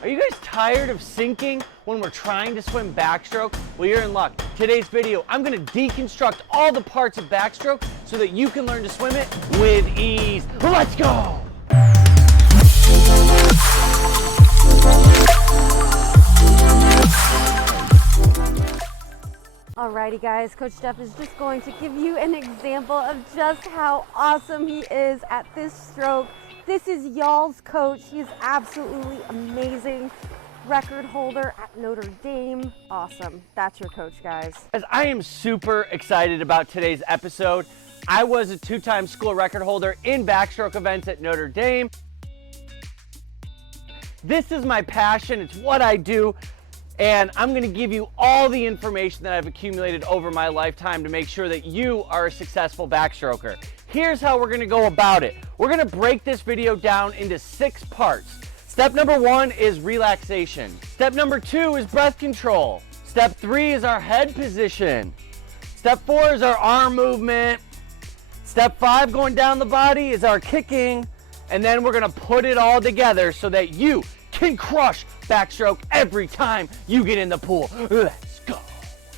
Are you guys tired of sinking when we're trying to swim backstroke? Well, you're in luck. Today's video, I'm gonna deconstruct all the parts of backstroke so that you can learn to swim it with ease. Let's go! Alrighty guys, Coach Steph is just going to give you an example of just how awesome he is at this stroke. This is y'all's coach. He is absolutely amazing. Record holder at Notre Dame. Awesome. That's your coach, guys. As I am super excited about today's episode. I was a two-time school record holder in backstroke events at Notre Dame. This is my passion. It's what I do. And I'm gonna give you all the information that I've accumulated over my lifetime to make sure that you are a successful backstroker. Here's how we're gonna go about it. We're gonna break this video down into 6 parts. Step number 1 is relaxation. Step number 2 is breath control. Step 3 is our head position. Step 4 is our arm movement. Step 5, going down the body, is our kicking. And then we're gonna put it all together so that you can crush backstroke every time you get in the pool. Let's go.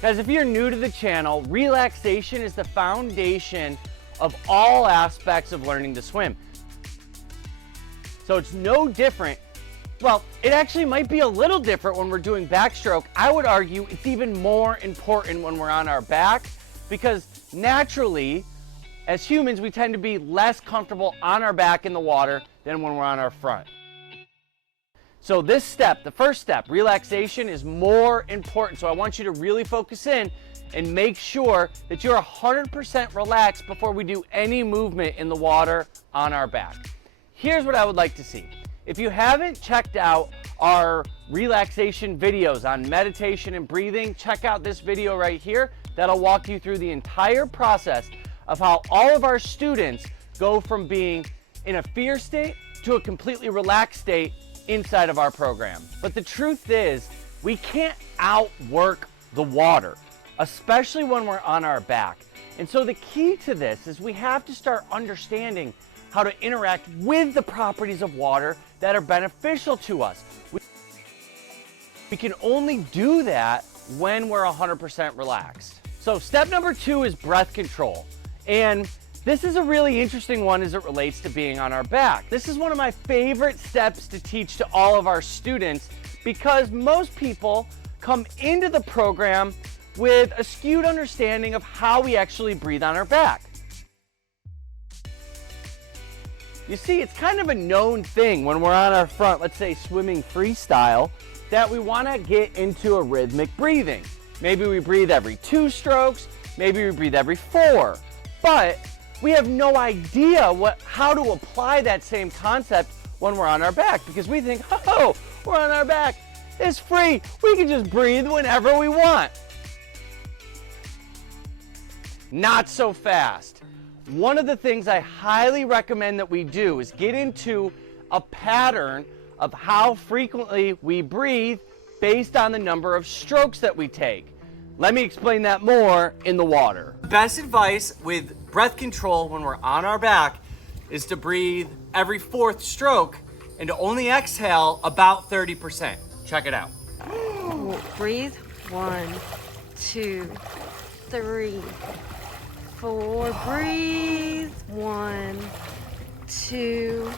Guys, if you're new to the channel, relaxation is the foundation of all aspects of learning to swim. So it's no different. Well, it actually might be a little different when we're doing backstroke. I would argue it's even more important when we're on our back because naturally, as humans, we tend to be less comfortable on our back in the water than when we're on our front. So this step, the first step, relaxation, is more important. So I want you to really focus in and make sure that you're 100% relaxed before we do any movement in the water on our back. Here's what I would like to see. If you haven't checked out our relaxation videos on meditation and breathing, check out this video right here. That'll walk you through the entire process of how all of our students go from being in a fear state to a completely relaxed state inside of our program. But the truth is, we can't outwork the water, especially when we're on our back. And so the key to this is we have to start understanding how to interact with the properties of water that are beneficial to us. We can only do that when we're 100% relaxed. So step number 2 is breath control. And this is a really interesting one as it relates to being on our back. This is one of my favorite steps to teach to all of our students because most people come into the program with a skewed understanding of how we actually breathe on our back. You see, it's kind of a known thing when we're on our front, let's say swimming freestyle, that we want to get into a rhythmic breathing. Maybe we breathe every 2 strokes, maybe we breathe every 4, but we have no idea how to apply that same concept when we're on our back because we think, oh, we're on our back, it's free, we can just breathe whenever we want. Not so fast. One of the things I highly recommend that we do is get into a pattern of how frequently we breathe based on the number of strokes that we take. Let me explain that more in the water. Best advice with breath control when we're on our back is to breathe every 4th stroke and to only exhale about 30%. Check it out. Breathe. 1, 2, 3, 4. Breathe. 1, 2,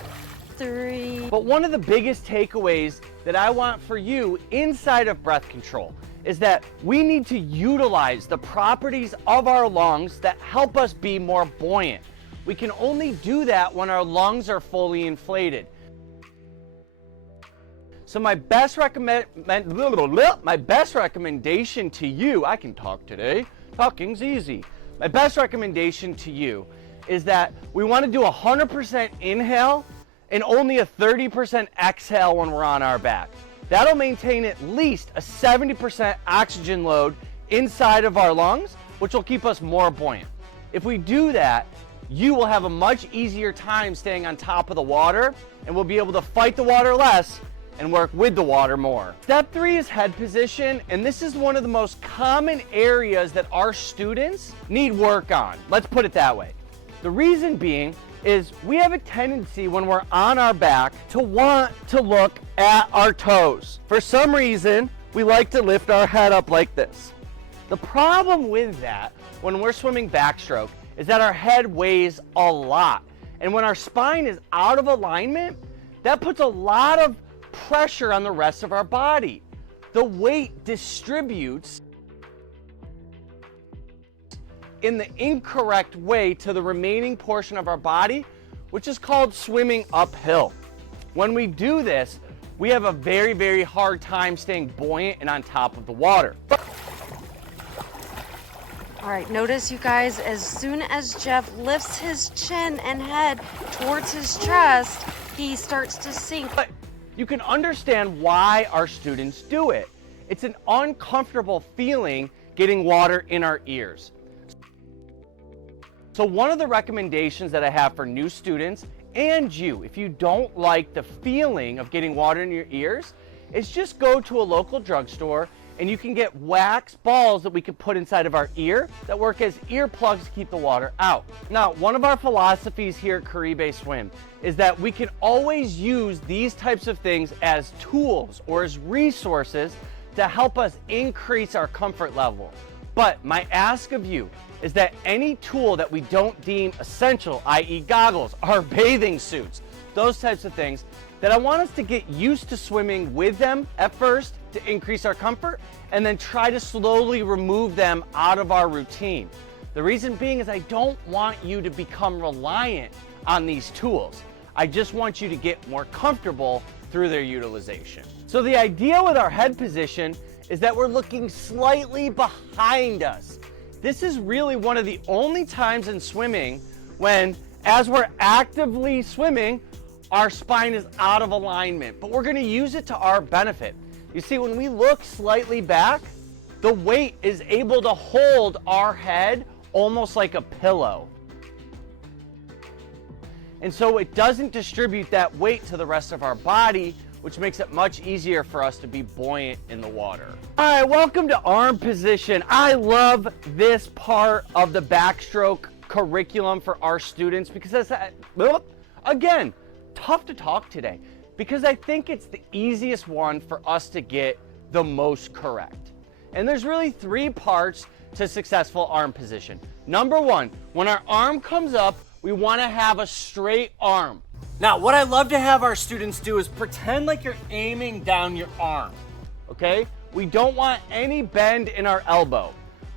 3. But one of the biggest takeaways that I want for you inside of breath control is that we need to utilize the properties of our lungs that help us be more buoyant. We can only do that when our lungs are fully inflated. So my best recommendation to you, I can talk today, talking's easy. My best recommendation to you is that we want to do 100% inhale and only a 30% exhale when we're on our back. That'll maintain at least a 70% oxygen load inside of our lungs, which will keep us more buoyant. If we do that, you will have a much easier time staying on top of the water and we'll be able to fight the water less and work with the water more. Step 3 is head position, and this is one of the most common areas that our students need work on. Let's put it that way. The reason being is we have a tendency when we're on our back to want to look at our toes. For some reason, we like to lift our head up like this. The problem with that, when we're swimming backstroke, is that our head weighs a lot. And when our spine is out of alignment, that puts a lot of pressure on the rest of our body. The weight distributes in the incorrect way to the remaining portion of our body, which is called swimming uphill. When we do this, we have a very, very hard time staying buoyant and on top of the water. All right, notice you guys, as soon as Jeff lifts his chin and head towards his chest, he starts to sink. But you can understand why our students do it. It's an uncomfortable feeling getting water in our ears. So one of the recommendations that I have for new students and you, if you don't like the feeling of getting water in your ears, is just go to a local drugstore and you can get wax balls that we can put inside of our ear that work as earplugs to keep the water out. Now, one of our philosophies here at Caribe Swim is that we can always use these types of things as tools or as resources to help us increase our comfort level. But my ask of you is that any tool that we don't deem essential, i.e. goggles, our bathing suits, those types of things, that I want us to get used to swimming with them at first to increase our comfort, and then try to slowly remove them out of our routine. The reason being is I don't want you to become reliant on these tools. I just want you to get more comfortable through their utilization. So the idea with our head position is that we're looking slightly behind us. This is really one of the only times in swimming when, as we're actively swimming, our spine is out of alignment, but we're gonna use it to our benefit. You see, when we look slightly back, the weight is able to hold our head almost like a pillow. And so it doesn't distribute that weight to the rest of our body, which makes it much easier for us to be buoyant in the water. All right, welcome to arm position. I love this part of the backstroke curriculum for our students because that's, again, tough to talk today because I think it's the easiest one for us to get the most correct. And there's really three parts to successful arm position. Number one, when our arm comes up, we want to have a straight arm. Now, what I love to have our students do is pretend like you're aiming down your arm, okay? We don't want any bend in our elbow.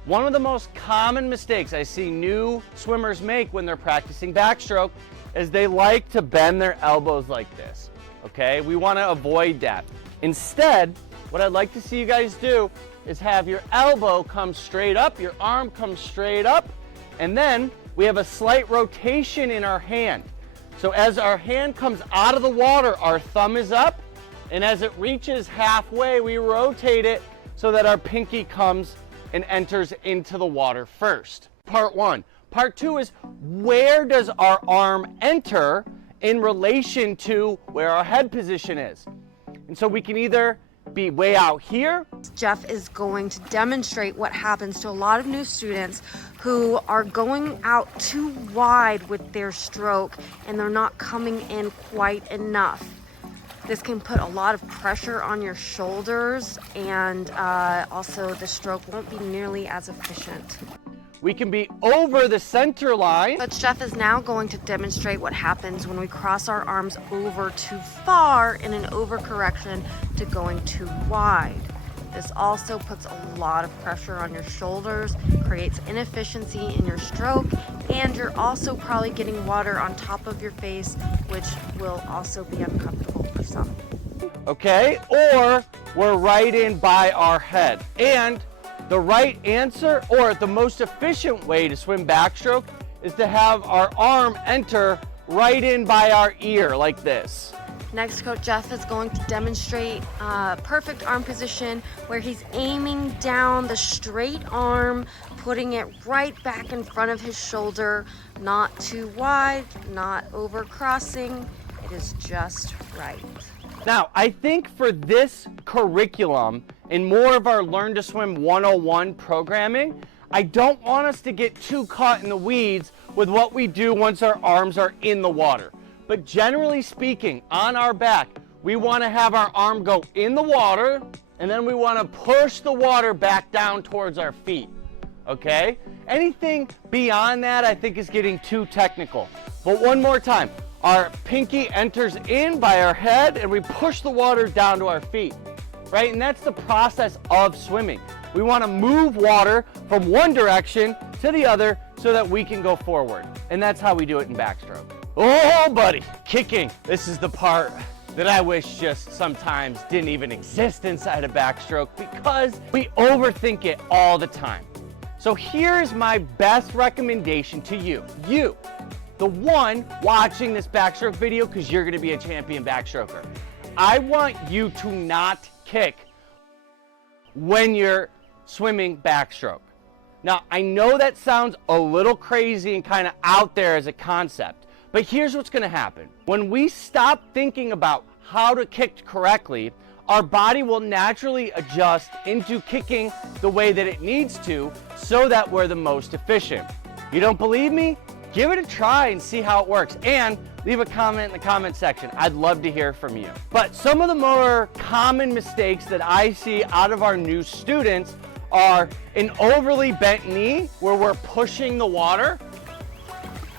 One of the most common mistakes I see new swimmers make when they're practicing backstroke is they like to bend their elbows like this, okay? We want to avoid that. Instead, what I'd like to see you guys do is have your elbow come straight up, your arm comes straight up, and then we have a slight rotation in our hand. So as our hand comes out of the water, our thumb is up, and as it reaches halfway, we rotate it so that our pinky comes and enters into the water first. Part one. Part two is, where does our arm enter in relation to where our head position is? And so we can either be way out here. Jeff is going to demonstrate what happens to a lot of new students who are going out too wide with their stroke and they're not coming in quite enough. This can put a lot of pressure on your shoulders, and also the stroke won't be nearly as efficient. We can be over the center line. But Jeff is now going to demonstrate what happens when we cross our arms over too far in an overcorrection to going too wide. This also puts a lot of pressure on your shoulders, creates inefficiency in your stroke, and you're also probably getting water on top of your face, which will also be uncomfortable for some. Okay, or we're right in by our head. And the right answer, or the most efficient way to swim backstroke, is to have our arm enter right in by our ear like this. Next, Coach Jeff is going to demonstrate perfect arm position where he's aiming down the straight arm, putting it right back in front of his shoulder, not too wide, not over crossing. It is just right. Now, I think for this curriculum and more of our Learn to Swim 101 programming, I don't want us to get too caught in the weeds with what we do once our arms are in the water. But generally speaking, on our back, we want to have our arm go in the water, and then we want to push the water back down towards our feet, okay? Anything beyond that, I think, is getting too technical. But one more time, our pinky enters in by our head, and we push the water down to our feet, right? And that's the process of swimming. We want to move water from one direction to the other so that we can go forward. And that's how we do it in backstroke. Oh, buddy, kicking. This is the part that I wish just sometimes didn't even exist inside of backstroke because we overthink it all the time. So here's my best recommendation to you. You, the one watching this backstroke video, because you're gonna be a champion backstroker. I want you to not kick when you're swimming backstroke. Now, I know that sounds a little crazy and kind of out there as a concept, but here's what's gonna happen. When we stop thinking about how to kick correctly, our body will naturally adjust into kicking the way that it needs to so that we're the most efficient. You don't believe me? Give it a try and see how it works. And leave a comment in the comment section. I'd love to hear from you. But some of the more common mistakes that I see out of our new students are an overly bent knee where we're pushing the water.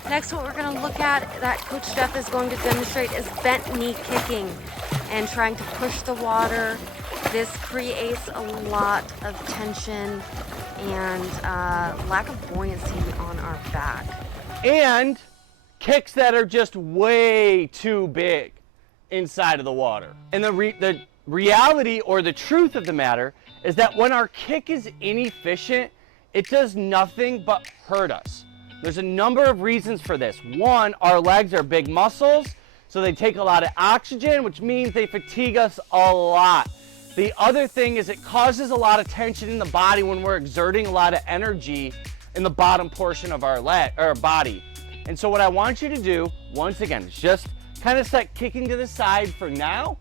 Next, what we're going to look at that Coach Steph is going to demonstrate is bent knee kicking and trying to push the water. This creates a lot of tension and lack of buoyancy on our back. And kicks that are just way too big inside of the water. And the reality or the truth of the matter is that when our kick is inefficient, it does nothing but hurt us. There's a number of reasons for this. One, our legs are big muscles, so they take a lot of oxygen, which means they fatigue us a lot. The other thing is it causes a lot of tension in the body when we're exerting a lot of energy in the bottom portion of our body. And so what I want you to do, once again, is just kind of set kicking to the side for now.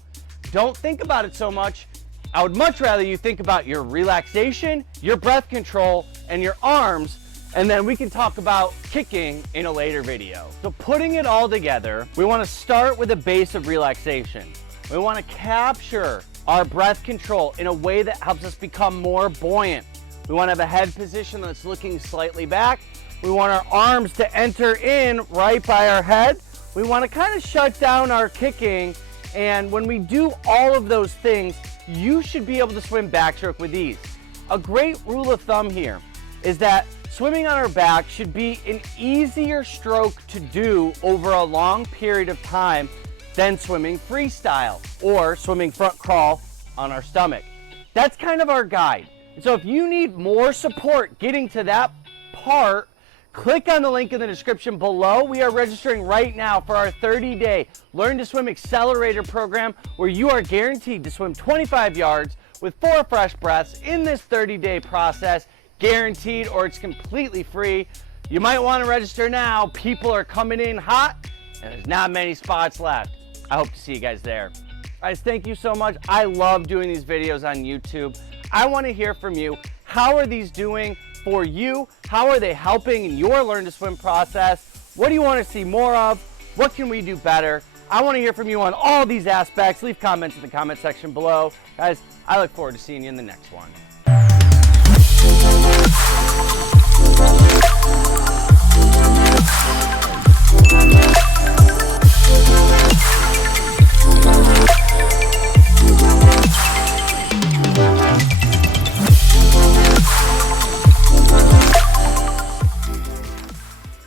Don't think about it so much. I would much rather you think about your relaxation, your breath control, and your arms, and then we can talk about kicking in a later video. So putting it all together, we want to start with a base of relaxation. We want to capture our breath control in a way that helps us become more buoyant. We want to have a head position that's looking slightly back. We want our arms to enter in right by our head. We want to kind of shut down our kicking. And when we do all of those things, you should be able to swim backstroke with ease. A great rule of thumb here is that swimming on our back should be an easier stroke to do over a long period of time than swimming freestyle or swimming front crawl on our stomach. That's kind of our guide. And so if you need more support getting to that part, click on the link in the description below. We are registering right now for our 30-day Learn to Swim Accelerator program where you are guaranteed to swim 25 yards with 4 fresh breaths in this 30-day process. Guaranteed, or it's completely free. You might want to register now. People are coming in hot and there's not many spots left. I hope to see you guys there. Guys, thank you so much. I love doing these videos on YouTube. I want to hear from you. How are these doing for you? How are they helping in your Learn to Swim process? What do you want to see more of? What can we do better? I want to hear from you on all these aspects. Leave comments in the comment section below. Guys, I look forward to seeing you in the next one.